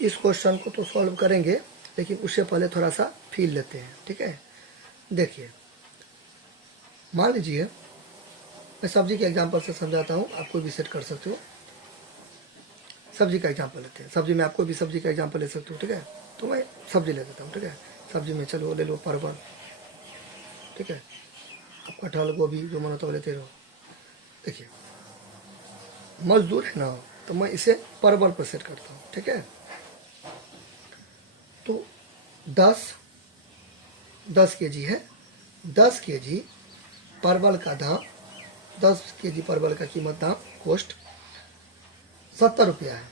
इस क्वेश्चन को तो सॉल्व करेंगे, लेकिन उससे पहले थोड़ा सा फील लेते हैं, ठीक है। देखिए, मान लीजिए मैं सब्जी के एग्जांपल से समझाता हूँ, आप कोई भी सेट कर सकते हो। सब्जी का एग्जांपल लेते हैं, सब्जी में आपको भी सब्जी का एग्जांपल ले सकते हो, ठीक है। तो मैं सब्जी ले लेता हूँ, ठीक है। सब्जी में चलो ले लो परवल, ठीक है। आप कटहल गोभी जो मन होता है लेते रहो। देखिए, मजदूर है ना, तो मैं इसे परवल पर सेट करता हूँ, ठीक है। तो 10 केजी है, 10 केजी परवल का दाम, 10 केजी परवल का कीमत दाम कॉस्ट 70 रुपया है।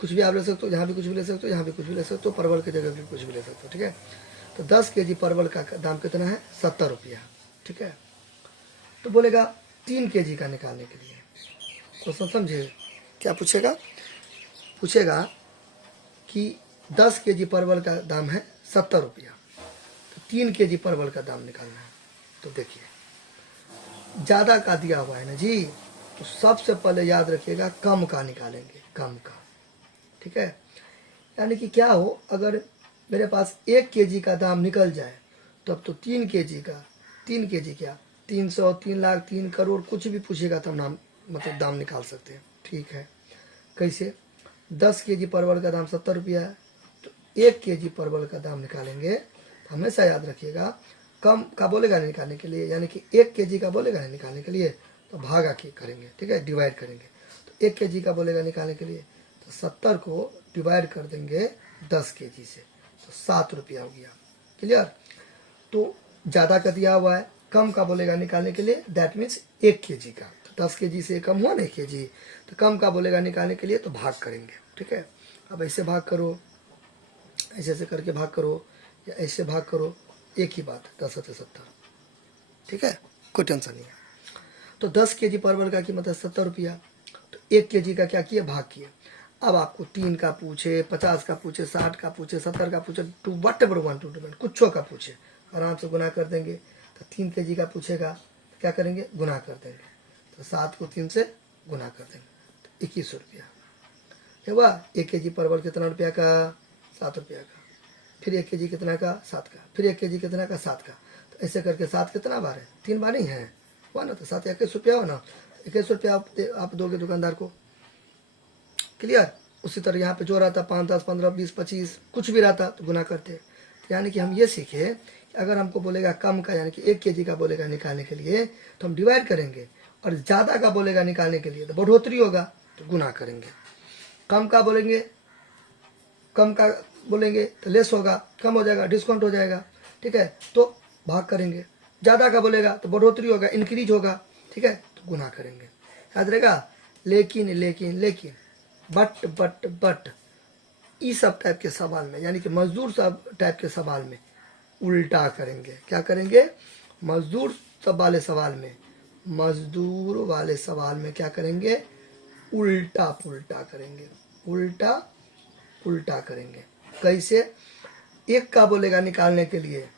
कुछ भी आप ले सकते हो, यहाँ भी कुछ भी ले सकते हो, यहाँ भी कुछ भी ले सकते हो, परवल की जगह भी कुछ भी ले सकते हो, ठीक है। तो 10 केजी परवल का दाम कितना है? 70 रुपया, ठीक है। तो बोलेगा 3 केजी का निकालने के लिए, क्वेश्चन समझे क्या पूछेगा? पूछेगा कि 10 केजी परवल का दाम है 70 रुपया, तो 3 केजी परवल का दाम निकालना है। तो देखिए, ज़्यादा का दिया हुआ है ना जी, तो सबसे पहले याद रखिएगा कम का निकालेंगे, कम का, ठीक है। यानी कि क्या हो, अगर मेरे पास 1 केजी का दाम निकल जाए, तब तो 3 केजी का, 3 केजी क्या, 300, 3 लाख, 3 करोड़, कुछ भी पूछेगा तब नाम मतलब दाम निकाल सकते हैं, ठीक है। कैसे? 10 केजी परवल का दाम 70 रुपया है, तो 1 केजी परवल का दाम निकालेंगे। तो हमेशा याद रखिएगा कम का बोलेगा निकालने के लिए, यानी कि 1 केजी का बोलेगा निकालने के लिए, तो भागा के करेंगे, ठीक है, डिवाइड करेंगे। तो 1 केजी का बोलेगा निकालने के लिए, तो 70 को डिवाइड कर देंगे 10 केजी से, तो 7 रुपया हो गया। क्लियर? तो ज़्यादा का दिया हुआ है, कम का बोलेगा निकालने के लिए, दैट मीन्स 1 केजी का, तो 10 केजी से कम हुआ ना 1 केजी, तो कम का बोलेगा निकालने के लिए तो भाग करेंगे, ठीक है। अब ऐसे भाग करो, ऐसे ऐसे करके भाग करो, या ऐसे भाग करो, एक ही बात है, 10 7 70, ठीक है, कोई टेंशन नहीं है। तो 10 केजी परवल का कीमत है 70 रुपया, तो 1 केजी का क्या किया? भाग किया। अब आपको 3 का पूछे, 50 का पूछे, 60 का पूछे, 70 का पूछे, to whatever one to depend, कुछ का पूछे, आराम से गुना कर देंगे। तो 3 केजी का पूछेगा, क्या करेंगे? गुना कर देंगे। तो 7 को 3 से गुना कर देंगे, तो 21 रुपया हुआ। 1 केजी परवल कितना रुपया का? 7 रुपया का। फिर 1 केजी कितना का? 7 का। फिर 1 केजी कितना का? 7 का। तो ऐसे करके 7 कितना बार है? 3 बार ही है, हुआ ना। तो 7 21 रुपया हो ना, 21 रुपया आप दोगे दुकानदार को। क्लियर? उसी तरह यहाँ पे जो रहता 5 10 15 20 25 कुछ भी रहता तो गुना करते। तो यानी कि हम ये सीखे, अगर हमको बोलेगा कम का, यानी कि 1 केजी का बोलेगा निकालने के लिए, तो हम डिवाइड करेंगे, और ज़्यादा का बोलेगा निकालने के लिए तो बढ़ोतरी होगा, तो गुना करेंगे। कम का बोलेंगे, कम का बोलेंगे तो लेस होगा, कम हो जाएगा, डिस्काउंट हो जाएगा, ठीक है, तो भाग करेंगे। ज़्यादा का बोलेगा तो बढ़ोतरी होगा, इंक्रीज होगा, ठीक है, तो गुना करेंगे। याद रहेगा। लेकिन लेकिन लेकिन, बट इस सब टाइप के सवाल में, यानी कि मजदूर सब टाइप के सवाल में उल्टा करेंगे। क्या करेंगे? मजदूर सब वाले सवाल में, मजदूर वाले सवाल में क्या करेंगे? उल्टा पुल्टा करेंगे, उल्टा उल्टा करेंगे। कैसे? 1 का बोलेगा निकालने के लिए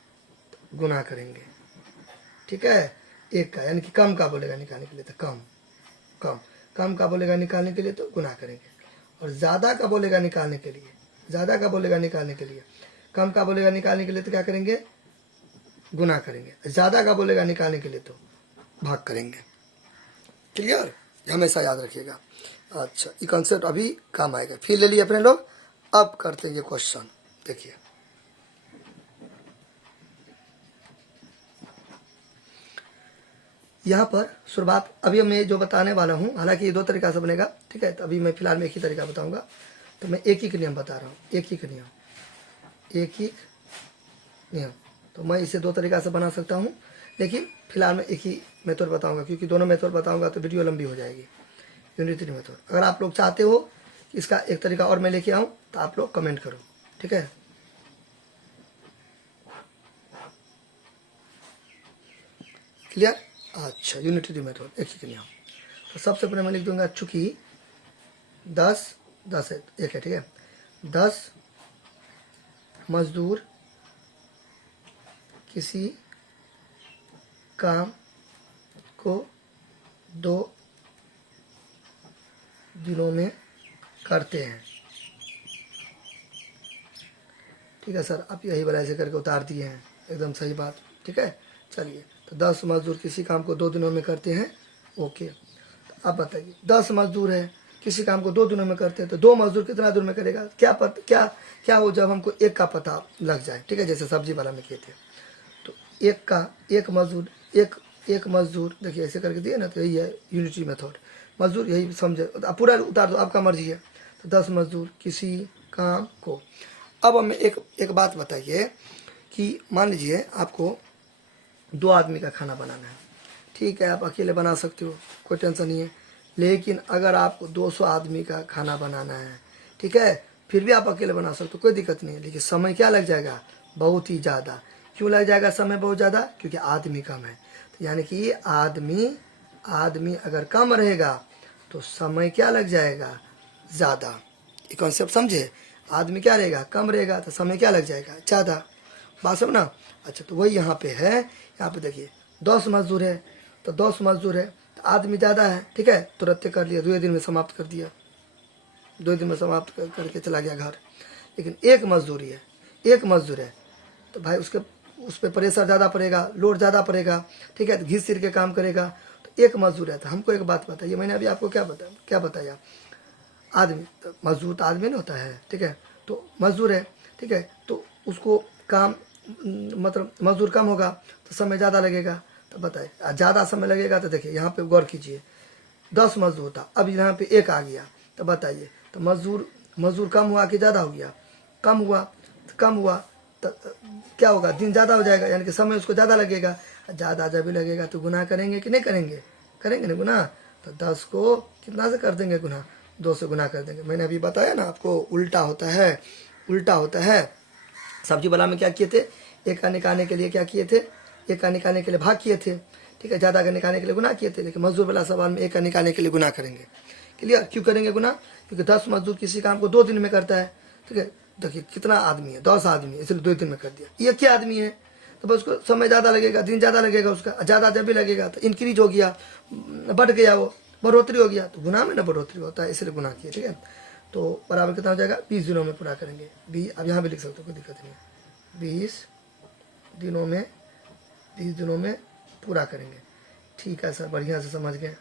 गुना करेंगे, ठीक है, 1 का, यानी कि कम का बोलेगा निकालने के लिए तो कम, कम कम का बोलेगा निकालने के लिए तो गुना करेंगे। और ज़्यादा का बोलेगा निकालने के लिए, ज़्यादा का बोलेगा निकालने के लिए, कम का बोलेगा निकालने के लिए तो क्या करेंगे? गुना करेंगे। ज़्यादा का बोलेगा निकालने के लिए तो भाग करेंगे। क्लियर? हमेशा याद रखिएगा। अच्छा, ये कॉन्सेप्ट अभी काम आएगा। फिर ले लिए अपने लोग। अब करते हैं ये क्वेश्चन। देखिए, यहाँ पर शुरुआत अभी मैं जो बताने वाला हूँ, हालांकि ये 2 तरीका से बनेगा, ठीक है। तो अभी मैं फिलहाल में एक ही तरीका बताऊंगा। तो मैं एक ही नियम बता रहा हूँ, एक ही नियम, एक ही नियम। तो मैं इसे 2 तरीका से बना सकता हूँ, लेकिन फिलहाल मैं एक ही मेथड बताऊंगा, क्योंकि दोनों मेथड बताऊंगा तो वीडियो लंबी हो जाएगी। यूनिटरी मेथड, अगर आप लोग चाहते हो कि इसका एक तरीका और मैं लेके आऊँ तो आप लोग कमेंट करो, ठीक है। क्लियर? अच्छा, यूनिटरी मेथड, एक ही नियम। तो सबसे पहले मैं लिख दूंगा, चूंकि 10 10 है, एक है, ठीक है। 10 मजदूर किसी काम को 2 दिनों में करते हैं, ठीक है सर, आप यही वाला ऐसे करके उतार दिए हैं, एकदम सही बात। ठीक है, चलिए, तो 10 मजदूर किसी काम को 2 दिनों में करते हैं। ओके, तो अब बताइए 10 मजदूर है, किसी काम को 2 दिनों में करते हैं, तो 2 मजदूर कितना दिन में करेगा? क्या हो जब हमको एक का पता लग जाए। ठीक है, जैसे सब्जी वाला में किए थे, तो एक मजदूर देखिए ऐसे करके दिए ना, तो यही है यूनिटी मेथड। मजदूर यही समझे, आप पूरा उतार दो, आपका मर्जी है। तो 10 मजदूर किसी काम को। अब हमें एक बात बताइए कि मान लीजिए आपको 2 आदमी का खाना बनाना है। ठीक है, आप अकेले बना सकते हो, कोई टेंशन नहीं है। लेकिन अगर आपको 200 आदमी का खाना बनाना है, ठीक है, फिर भी आप अकेले बना सकते हो, कोई दिक्कत नहीं है। लेकिन समय क्या लग जाएगा? बहुत ही ज़्यादा। क्यों लग जाएगा समय बहुत ज़्यादा? क्योंकि आदमी कम है। तो यानी कि आदमी अगर कम रहेगा तो समय क्या लग जाएगा? ज़्यादा। ये कॉन्सेप्ट समझे? आदमी क्या रहेगा? कम रहेगा, तो समय क्या लग जाएगा? ज़्यादा। बात समझ ना? अच्छा, तो वही यहाँ पे है। यहाँ पे देखिए 10 मजदूर है, तो 10 मजदूर है तो आदमी ज़्यादा है। ठीक है, तुरंत कर लिया, 2 दिन में समाप्त कर दिया, 2 दिन में समाप्त करके चला गया घर। लेकिन एक मजदूर है, तो भाई उस पर प्रेशर ज़्यादा पड़ेगा, लोड ज़्यादा पड़ेगा। ठीक है, तो घिस सिर के काम करेगा। तो एक मजदूर है, तो हमको एक बात बताइए, मैंने अभी आपको क्या बताया? आदमी, तो मजदूर तो आदमी नहीं होता है। ठीक है, तो मजदूर है, ठीक है, तो उसको काम मतलब मजदूर कम होगा तो समय ज़्यादा लगेगा। तो बताए ज़्यादा समय लगेगा, तो देखिए यहाँ पे गौर कीजिए, 10 मजदूर था, अब यहाँ पे एक आ गया, तो बताइए, तो मजदूर कम हुआ कि ज़्यादा हो गया? कम हुआ तो क्या होगा? दिन ज़्यादा हो जाएगा, यानी कि समय उसको ज़्यादा लगेगा। ज़्यादा जब भी लगेगा तो गुना करेंगे कि नहीं करेंगे? करेंगे ना गुना। तो 10 को कितना से कर देंगे गुना? 2 से गुना कर देंगे। मैंने अभी बताया ना आपको, उल्टा होता है। सब्जी वाला में क्या किए थे? एक का निकालने के लिए क्या किए थे? एक का निकालने के लिए भाग किए थे। ठीक है, ज़्यादा का निकालने के लिए गुना किए थे। लेकिन मजदूर वाला सवाल में एक का निकालने के लिए गुना करेंगे। क्लियर? क्यों करेंगे गुना? क्योंकि 10 मजदूर किसी काम को 2 दिन में करता है। ठीक है, देखिए कितना आदमी है? 10 आदमी है, इसलिए 2 दिन में कर दिया। ये क्या आदमी है, तो बस उसको समय ज़्यादा लगेगा, दिन ज़्यादा लगेगा उसका। ज़्यादा जब भी लगेगा तो इंक्रीज हो गया, बढ़ गया, वो बढ़ोतरी हो गया, तो गुना में ना बढ़ोतरी होता है, इसलिए गुना किया। ठीक है, तो बराबर कितना हो जाएगा? 20 दिनों में पूरा करेंगे। अब यहाँ भी लिख सकते हो, कोई दिक्कत नहीं है। 20 दिनों में पूरा करेंगे। ठीक है सर, बढ़िया से समझ गए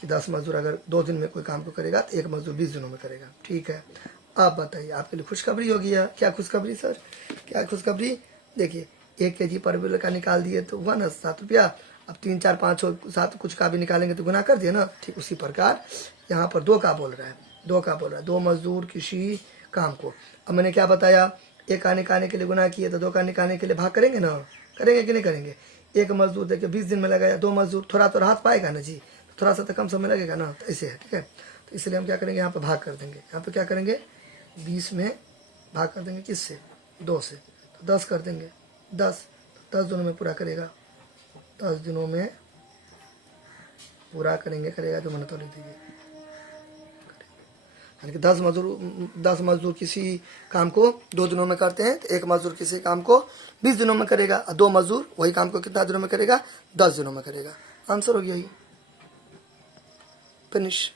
कि 10 मजदूर अगर 2 दिन में कोई काम को करेगा तो एक मजदूर 20 दिनों में करेगा। ठीक है, अब बताइए, आपके लिए खुशखबरी हो गया। क्या खुशखबरी सर? क्या खुशखबरी? देखिए 1 kg परवल का निकाल दिए तो हुआ ना 7 रुपया। अब 3, 4, 5, 6, 7 कुछ का भी निकालेंगे तो गुना कर दिए ना। ठीक उसी प्रकार यहाँ पर 2 का बोल रहा है, 2 मजदूर किसी काम को। अब मैंने क्या बताया? 1 का निकालने के लिए गुना किए तो 2 का निकालने के लिए भाग करेंगे ना? करेंगे कि नहीं करेंगे? एक मजदूर देखिए 20 दिन में लगाया, 2 मजदूर थोड़ा तो राहत पाएगा ना जी, थोड़ा सा तो कम समय लगेगा ना। तो ऐसे है। ठीक है, तो इसलिए हम क्या करेंगे? यहाँ पे भाग कर देंगे। यहाँ पे क्या करेंगे? 20 में भाग कर देंगे, किससे? 2 से। तो 10 कर देंगे, 10 दिनों में पूरा करेगा। 10 दिनों में पूरा करेगा जो मैंने तो लिख दीजिए। यानी कि 10 मजदूर किसी काम को 2 दिनों में करते हैं, तो एक मजदूर किसी काम को 20 दिनों में करेगा, और 2 मजदूर वही काम को कितना दिनों में करेगा? 10 दिनों में करेगा। आंसर हो गया, फिनिश।